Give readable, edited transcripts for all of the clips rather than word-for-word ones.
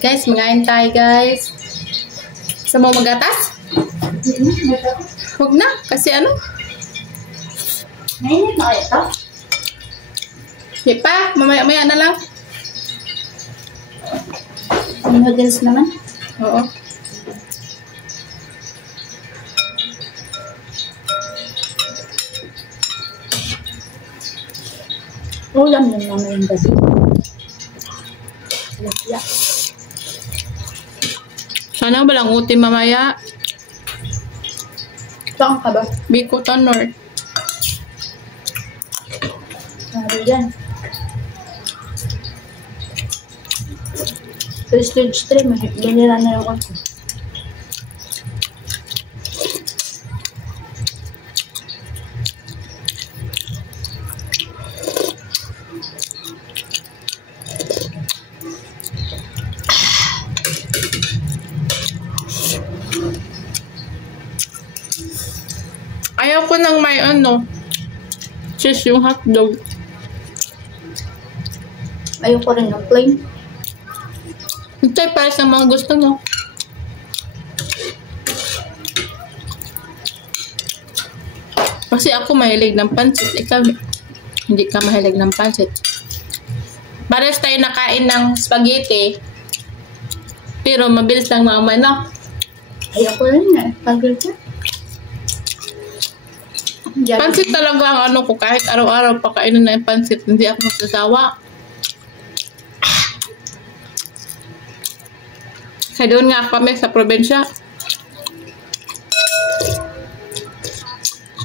Guys, magain tayo guys. Sa mo magatas? Huwag na, kasi ano? Ngayon na ito. Di pa, mamaya-maya na lang. Noodles naman. Oo. Ulam yun naman yung gabi. Lapya. Sana walang uti mamaya. Saan ka ba? Bikutan North. Sabi dyan. Sa stage 3, ganira na yung ako. Ayaw ko ng may ano, cheese yung hotdog. Ayoko rin ng plain. Ito ay para sa mga gusto mo. Kasi ako mahilig ng pancit. Ikaw, hindi ka mahilig ng pancit. Pares tayo nakain ng spaghetti. Pero mabilis lang maumano. Ayoko rin na. Pagod ka. Pancit talaga ang ano ko. Kahit araw-araw pakainin na yung pancit, hindi ako magsasawa. Kaya doon nga kami sa probinsya.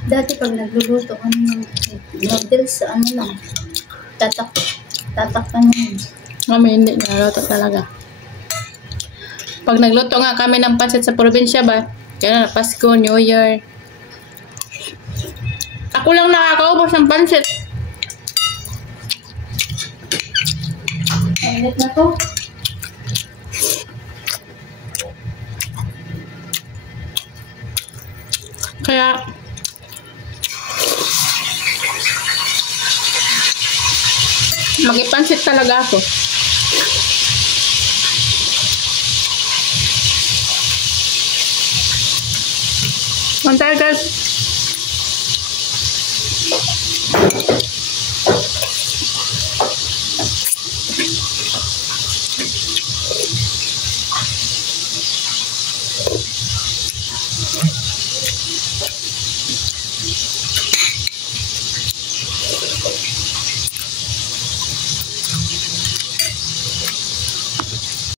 Dati pag nagluluto kami ng noodles sa ano lang. Tatak ka naman. Kami hindi nalato talaga. Pag nagluto nga kami ng pancit sa probinsya ba, kaya na Pasko, New Year. Ako lang nakakaubos ng pancit. Mainit na to. Kaya mag-ipansit talaga ako. Mantay guys.